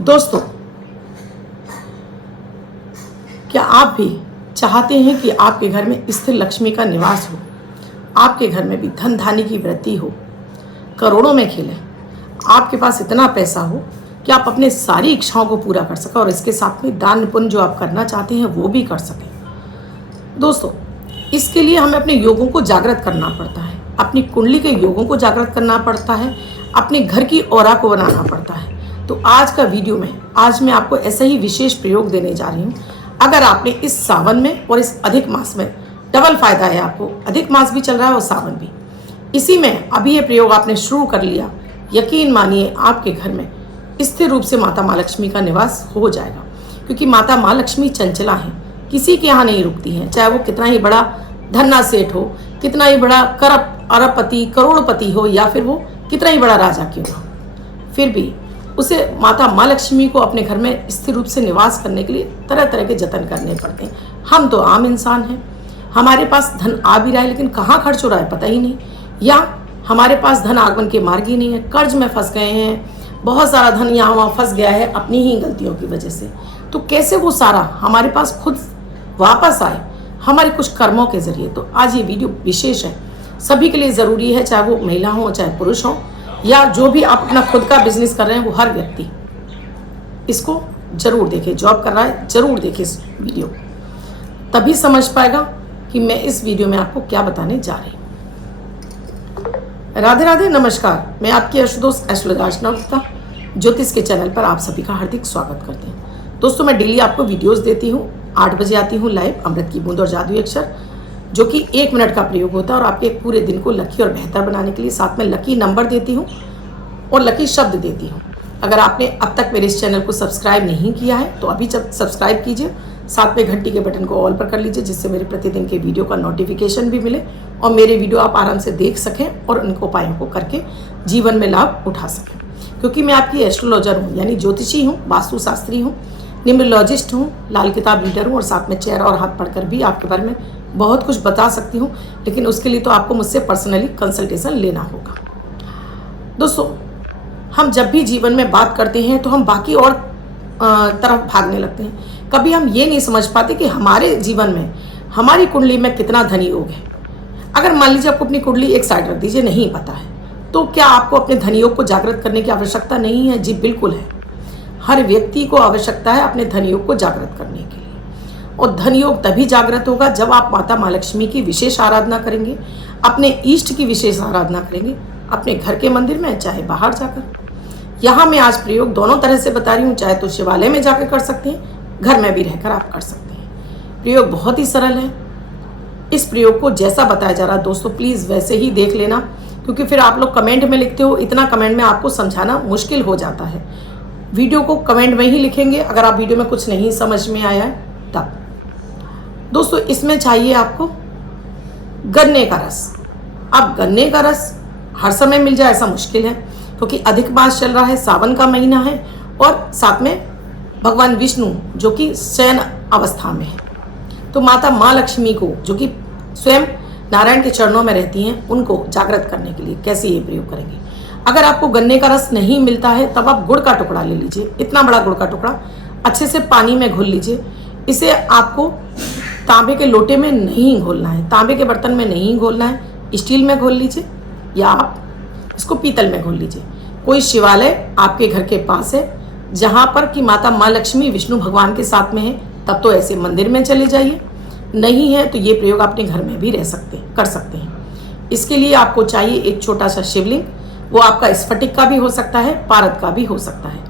दोस्तों, क्या आप भी चाहते हैं कि आपके घर में स्थिर लक्ष्मी का निवास हो, आपके घर में भी धन धान्य की वृद्धि हो, करोड़ों में खिले, आपके पास इतना पैसा हो कि आप अपने सारी इच्छाओं को पूरा कर सकें और इसके साथ में दान पुण्य जो आप करना चाहते हैं वो भी कर सकें। दोस्तों, इसके लिए हमें अपने योगों को जागृत करना पड़ता है, अपनी कुंडली के योगों को जागृत करना पड़ता है, अपने घर की ऑरा को बनाना पड़ता है। तो आज का वीडियो में आज मैं आपको ऐसा ही विशेष प्रयोग देने जा रही हूँ। अगर आपने इस सावन में और इस अधिक मास में डबल फायदा है, आपको अधिक मास भी चल रहा है और सावन भी, इसी में अभी ये प्रयोग आपने शुरू कर लिया, यकीन मानिए आपके घर में स्थिर रूप से माता माँ लक्ष्मी का निवास हो जाएगा। क्योंकि माता माँ लक्ष्मी चंचला हैं, किसी के यहाँ नहीं रुकती हैं, चाहे वो कितना ही बड़ा धन्ना सेठ हो, कितना ही बड़ा अरबपति करोड़पति हो, या फिर वो कितना ही बड़ा राजा क्यों हो, फिर भी उसे माता माँ लक्ष्मी को अपने घर में स्थिर रूप से निवास करने के लिए तरह तरह के जतन करने पड़ते हैं। हम तो आम इंसान हैं, हमारे पास धन आ भी रहा है लेकिन कहाँ खर्च हो रहा है पता ही नहीं, या हमारे पास धन आगमन के मार्ग ही नहीं है, कर्ज में फंस गए हैं, बहुत सारा धन यहाँ वहाँ फंस गया है अपनी ही गलतियों की वजह से। तो कैसे वो सारा हमारे पास खुद वापस आए हमारे कुछ कर्मों के जरिए। तो आज ये वीडियो विशेष है, सभी के लिए ज़रूरी है, चाहे वो महिला हो चाहे पुरुष हो, या जो भी आप अपना खुद का बिजनेस कर रहे हैं, वो हर व्यक्ति इसको जरूर देखे। जॉब कर रहा है जरूर देखे इस वीडियो, तभी समझ पाएगा कि मैं इस वीडियो में आपको क्या बताने जा रही हूँ। राधे राधे, नमस्कार। मैं आपकी आशुतोष एस्ट्रोलॉजर ज्योतिष के चैनल पर आप सभी का हार्दिक स्वागत करते हैं। दोस्तों, मैं डेली आपको वीडियोस देती हूँ, 8 बजे आती हूँ लाइव, अमृत की बूंद और जादुई अक्षर, जो कि 1 मिनट का प्रयोग होता है और आपके पूरे दिन को लकी और बेहतर बनाने के लिए। साथ में लकी नंबर देती हूँ और लकी शब्द देती हूँ। अगर आपने अब तक मेरे इस चैनल को सब्सक्राइब नहीं किया है तो अभी सब्सक्राइब कीजिए, साथ में घंटी के बटन को ऑल पर कर लीजिए, जिससे मेरे प्रतिदिन के वीडियो का नोटिफिकेशन भी मिले और मेरे वीडियो आप आराम से देख सकें और उन उपायों को करके जीवन में लाभ उठा सकें। क्योंकि मैं आपकी एस्ट्रोलॉजर हूँ, यानी ज्योतिषी हूँ, वास्तुशास्त्री हूँ, न्यूमरोलॉजिस्ट हूँ, लाल किताब रीडर हूँ और साथ में चेहरा और हाथ पढ़कर भी आपके बारे में बहुत कुछ बता सकती हूँ। लेकिन उसके लिए तो आपको मुझसे पर्सनली कंसल्टेशन लेना होगा। दोस्तों, हम जब भी जीवन में बात करते हैं तो हम बाकी और तरफ भागने लगते हैं। कभी हम ये नहीं समझ पाते कि हमारे जीवन में हमारी कुंडली में कितना धन योग है। अगर मान लीजिए आपको अपनी कुंडली एक साइड रख दीजिए, नहीं पता है, तो क्या आपको अपने धन योग को जागृत करने की आवश्यकता नहीं है? जी बिल्कुल है। हर व्यक्ति को आवश्यकता है अपने धन योग को जागृत करने के लिए। और धन योग तभी जागृत होगा जब आप माता माँ लक्ष्मी की विशेष आराधना करेंगे, अपने इष्ट की विशेष आराधना करेंगे, अपने घर के मंदिर में चाहे बाहर जाकर। यहाँ मैं आज प्रयोग दोनों तरह से बता रही हूँ, चाहे तो शिवालय में जाकर कर सकते हैं, घर में भी रहकर आप कर सकते हैं। प्रयोग बहुत ही सरल है। इस प्रयोग को जैसा बताया जा रहा है दोस्तों, प्लीज़ वैसे ही देख लेना, क्योंकि फिर आप लोग कमेंट में लिखते हो, इतना कमेंट में आपको समझाना मुश्किल हो जाता है। वीडियो को कमेंट में ही लिखेंगे अगर आप वीडियो में कुछ नहीं समझ में आया है तब। दोस्तों, इसमें चाहिए आपको गन्ने का रस। अब गन्ने का रस हर समय मिल जाए ऐसा मुश्किल है, क्योंकि अधिक मास चल रहा है, सावन का महीना है और साथ में भगवान विष्णु जो कि शयन अवस्था में है। तो माता माँ लक्ष्मी को, जो कि स्वयं नारायण के चरणों में रहती हैं, उनको जागृत करने के लिए कैसे ये प्रयोग करेंगे। अगर आपको गन्ने का रस नहीं मिलता है तब आप गुड़ का टुकड़ा ले लीजिए, इतना बड़ा गुड़ का टुकड़ा, अच्छे से पानी में घोल लीजिए। इसे आपको तांबे के लोटे में नहीं घोलना है, तांबे के बर्तन में नहीं घोलना है, स्टील में घोल लीजिए या आप इसको पीतल में घोल लीजिए। कोई शिवालय आपके घर के पास है जहाँ पर कि माता माँ लक्ष्मी विष्णु भगवान के साथ में है, तब तो ऐसे मंदिर में चले जाइए। नहीं है तो ये प्रयोग अपने घर में भी कर सकते हैं। इसके लिए आपको चाहिए एक छोटा सा शिवलिंग, वो आपका स्फटिक का भी हो सकता है, पारद का भी हो सकता है।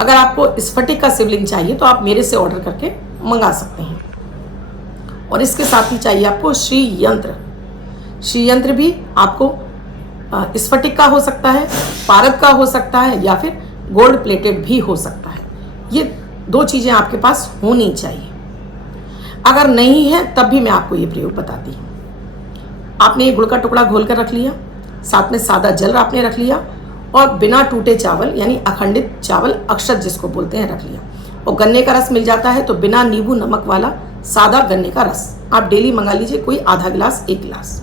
अगर आपको स्फटिक का शिवलिंग चाहिए तो आप मेरे से ऑर्डर करके मंगा सकते हैं। और इसके साथ ही चाहिए आपको श्री यंत्र। श्री यंत्र भी आपको स्फटिक का हो सकता है, पारद का हो सकता है, या फिर गोल्ड प्लेटेड भी हो सकता है। ये 2 चीज़ें आपके पास होनी चाहिए। अगर नहीं है तब भी मैं आपको ये प्रयोग बताती हूँ। आपने ये गुड़ का टुकड़ा घोल कर रख लिया, साथ में सादा जल आपने रख लिया और बिना टूटे चावल यानी अखंडित चावल, अक्षत जिसको बोलते हैं, रख लिया। और गन्ने का रस मिल जाता है तो बिना नींबू नमक वाला सादा गन्ने का रस आप डेली मंगा लीजिए, कोई आधा गिलास 1 गिलास।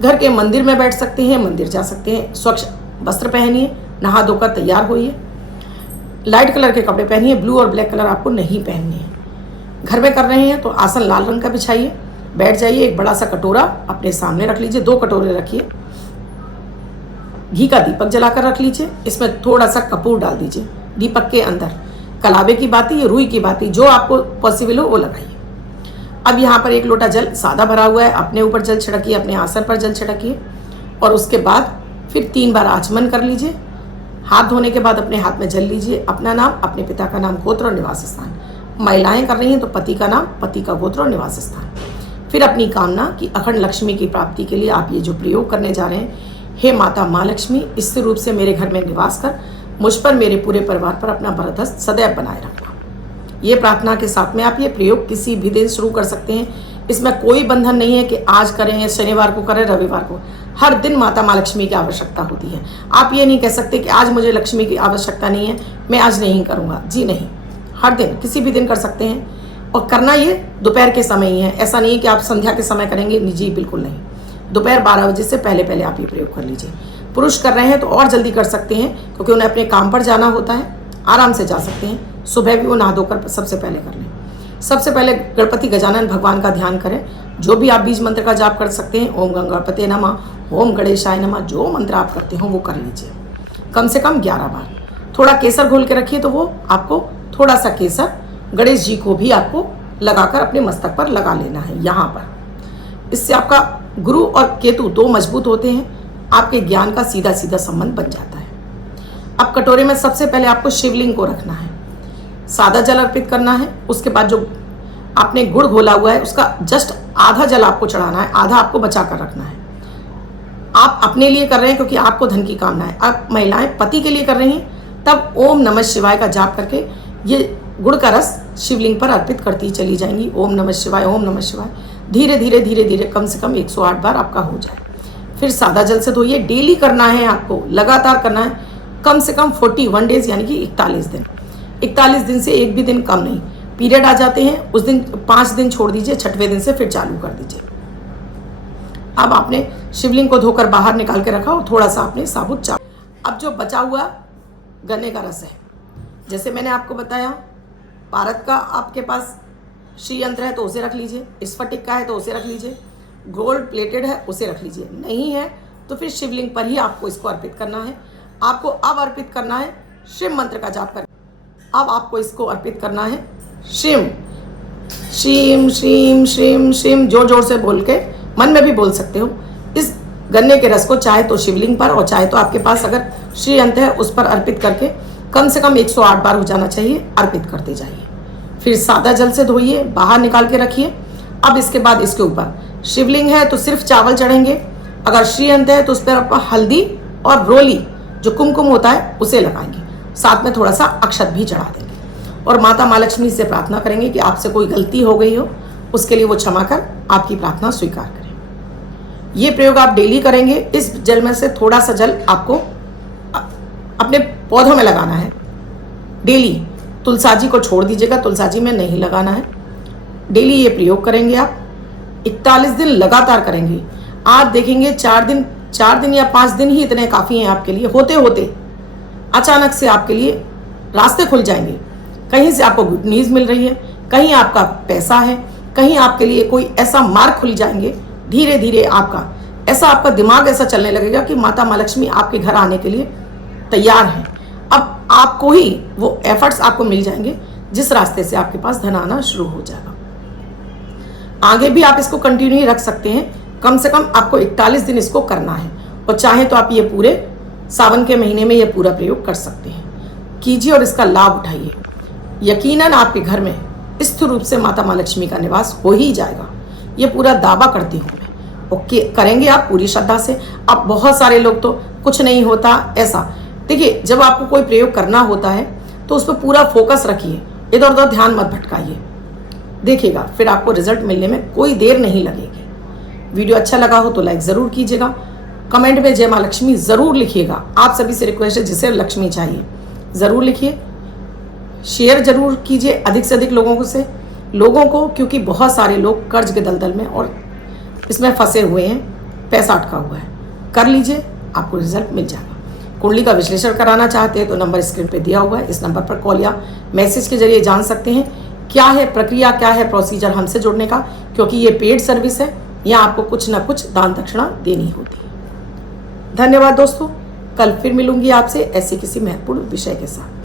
घर के मंदिर में बैठ सकते हैं, मंदिर जा सकते हैं, स्वच्छ वस्त्र पहनिए, नहा धोकर तैयार होइए। लाइट कलर के कपड़े पहनिए, ब्लू और ब्लैक कलर आपको नहीं पहनने हैं। घर में कर रहे हैं तो आसन लाल रंग का बिछाइए, बैठ जाइए। एक बड़ा सा कटोरा अपने सामने रख लीजिए, 2 कटोरे रखिए। घी का दीपक जलाकर रख लीजिए, इसमें थोड़ा सा कपूर डाल दीजिए दीपक के अंदर। कलावे की बाती या रुई की बाती, जो आपको पॉसिबल हो वो लगाइए। अब यहाँ पर 1 लोटा जल सादा भरा हुआ है, अपने ऊपर जल छिड़किए, अपने आसन पर जल छिड़किए और उसके बाद फिर 3 बार आचमन कर लीजिए। हाथ धोने के बाद अपने हाथ में जल लीजिए, अपना नाम, अपने पिता का नाम, गोत्र और निवास स्थान। महिलाएं कर रही हैं तो पति का नाम, पति का गोत्र और निवास स्थान। फिर अपनी कामना कि अखंड लक्ष्मी की प्राप्ति के लिए आप ये जो प्रयोग करने जा रहे हैं, हे माता माँ लक्ष्मी, स्थिर रूप से मेरे घर में निवास कर मुझ पर, मेरे पूरे परिवार पर अपना वरदहस्त सदैव बनाए रखना। ये प्रार्थना के साथ में आप ये प्रयोग किसी भी दिन शुरू कर सकते हैं। इसमें कोई बंधन नहीं है कि आज करें, शनिवार को करें, रविवार को। हर दिन माता माँ लक्ष्मी की आवश्यकता होती है। आप ये नहीं कह सकते कि आज मुझे लक्ष्मी की आवश्यकता नहीं है, मैं आज नहीं करूँगा। जी नहीं, हर दिन किसी भी दिन कर सकते हैं और करना ये दोपहर के समय ही है। ऐसा नहीं है कि आप संध्या के समय करेंगे, जी बिल्कुल नहीं। दोपहर 12 बजे से पहले पहले आप ये प्रयोग कर लीजिए। पुरुष कर रहे हैं तो और जल्दी कर सकते हैं क्योंकि उन्हें अपने काम पर जाना होता है, आराम से जा सकते हैं। सुबह भी वो नहा धोकर सबसे पहले कर लें। सबसे पहले गणपति गजानन भगवान का ध्यान करें। जो भी आप बीज मंत्र का जाप कर सकते हैं, ओम गणपते नमः, ओम गणेशाय नमः, जो मंत्र आप करते हो वो कर लीजिए कम से कम 11 बार। थोड़ा केसर घोल के रखिए, तो वो आपको थोड़ा सा केसर गणेश जी को भी आपको लगाकर अपने मस्तक पर लगा लेना है यहाँ पर। इससे आपका गुरु और केतु 2 मजबूत होते हैं, आपके ज्ञान का सीधा सीधा संबंध बन जाता है। अब कटोरे में सबसे पहले आपको शिवलिंग को रखना है, सादा जल अर्पित करना है। उसके बाद जो आपने गुड़ घोला हुआ है उसका जस्ट आधा जल आपको चढ़ाना है, आधा आपको बचा कर रखना है। आप अपने लिए कर रहे हैं क्योंकि आपको धन की कामना है। अब महिलाएं पति के लिए कर रही हैं, तब ओम नमः शिवाय का जाप करके ये गुड़ का रस शिवलिंग पर अर्पित करती चली जाएंगी। ओम नमः शिवाय, ओम नमः शिवाय। धीरे धीरे धीरे धीरे कम से कम 108 बार आपका हो जाए। फिर सादा जल से धोइए। डेली करना है आपको, लगातार करना है, कम से कम 41 डेज यानी कि 41 दिन। 41 दिन से एक भी दिन कम नहीं। पीरियड आ जाते हैं उस दिन 5 दिन छोड़ दीजिए, 6वें दिन से फिर चालू कर दीजिए। अब आपने शिवलिंग को धोकर बाहर निकाल के रखा और थोड़ा सा आपने साबुत चावल। अब जो बचा हुआ गन्ने का रस है, जैसे मैंने आपको बताया, पारद का आपके पास श्री यंत्र है तो उसे रख लीजिए, स्फटिक का है तो उसे रख लीजिए, गोल्ड प्लेटेड है उसे रख लीजिए, नहीं है तो फिर शिवलिंग पर ही आपको इसको अर्पित करना है। आपको अब अर्पित करना है शिव मंत्र का जाप कर। अब आपको इसको अर्पित करना है शिव, श्रीम श्रीम श्रीम श्रीम, जोर जोर से बोल के, मन में भी बोल सकते हो। इस गन्ने के रस को चाहे तो शिवलिंग पर और चाहे तो आपके पास अगर श्री यंत्र है उस पर अर्पित करके कम से कम 108 बार हो जाना चाहिए, अर्पित करते जाइए। फिर सादा जल से धोइए, बाहर निकाल के रखिए। अब इसके बाद इसके ऊपर शिवलिंग है तो सिर्फ चावल चढ़ेंगे, अगर श्री यंत्र है तो उस पर आप हल्दी और रोली जो कुमकुम होता है उसे लगाएंगे, साथ में थोड़ा सा अक्षत भी चढ़ा देंगे और माता माँ लक्ष्मी से प्रार्थना करेंगे कि आपसे कोई गलती हो गई हो उसके लिए वो क्षमा कर आपकी प्रार्थना स्वीकार करें। ये प्रयोग आप डेली करेंगे। इस जल में से थोड़ा सा जल आपको अपने पौधों में लगाना है डेली। तुलसाजी को छोड़ दीजिएगा, तुलसाजी में नहीं लगाना है। डेली ये प्रयोग करेंगे आप, 41 दिन लगातार करेंगे। आप देखेंगे 4 दिन या 5 दिन ही इतने काफ़ी हैं आपके लिए। होते होते अचानक से आपके लिए रास्ते खुल जाएंगे। कहीं से आपको गुड न्यूज़ मिल रही है, कहीं आपका पैसा है, कहीं आपके लिए कोई ऐसा मार्ग खुल जाएंगे। धीरे धीरे आपका दिमाग ऐसा चलने लगेगा कि माता माँ लक्ष्मी आपके घर आने के लिए तैयार हैं। अब आपको ही वो एफर्ट्स आपको मिल जाएंगे जिस रास्ते से आपके पास धन आना शुरू हो जाएगा। आगे भी आप इसको कंटिन्यू रख सकते हैं। कम से कम आपको 41 दिन इसको करना है और चाहे तो आप ये पूरे सावन के महीने में ये पूरा प्रयोग कर सकते हैं। कीजिए और इसका लाभ उठाइए। यकीनन आपके घर में स्थिर रूप से माता माँ लक्ष्मी का निवास हो ही जाएगा। ये पूरा दावा करती हूँ मैं। ओके, करेंगे आप पूरी श्रद्धा से। अब बहुत सारे लोग तो कुछ नहीं होता ऐसा। देखिए, जब आपको कोई प्रयोग करना होता है तो उस पर पूरा फोकस रखिए, इधर उधर ध्यान मत भटकाइए, देखिएगा फिर आपको रिजल्ट मिलने में कोई देर नहीं लगेगी। वीडियो अच्छा लगा हो तो लाइक ज़रूर कीजिएगा, कमेंट में जय माँ लक्ष्मी ज़रूर लिखिएगा। आप सभी से रिक्वेस्ट है, जिसे लक्ष्मी चाहिए ज़रूर लिखिए। शेयर ज़रूर कीजिए अधिक से अधिक लोगों को, क्योंकि बहुत सारे लोग कर्ज के दलदल में और इसमें फंसे हुए हैं, पैसा अटका हुआ है। कर लीजिए, आपको रिजल्ट मिल जाएगा। कुंडली का विश्लेषण कराना चाहते हैं तो नंबर स्क्रीन पे दिया हुआ है, इस नंबर पर कॉल या मैसेज के जरिए जान सकते हैं क्या है प्रक्रिया, क्या है प्रोसीजर हमसे जुड़ने का, क्योंकि ये पेड सर्विस है, यहाँ आपको कुछ ना कुछ दान दक्षिणा देनी होती है। धन्यवाद दोस्तों, कल फिर मिलूंगी आपसे ऐसे किसी महत्वपूर्ण विषय के साथ।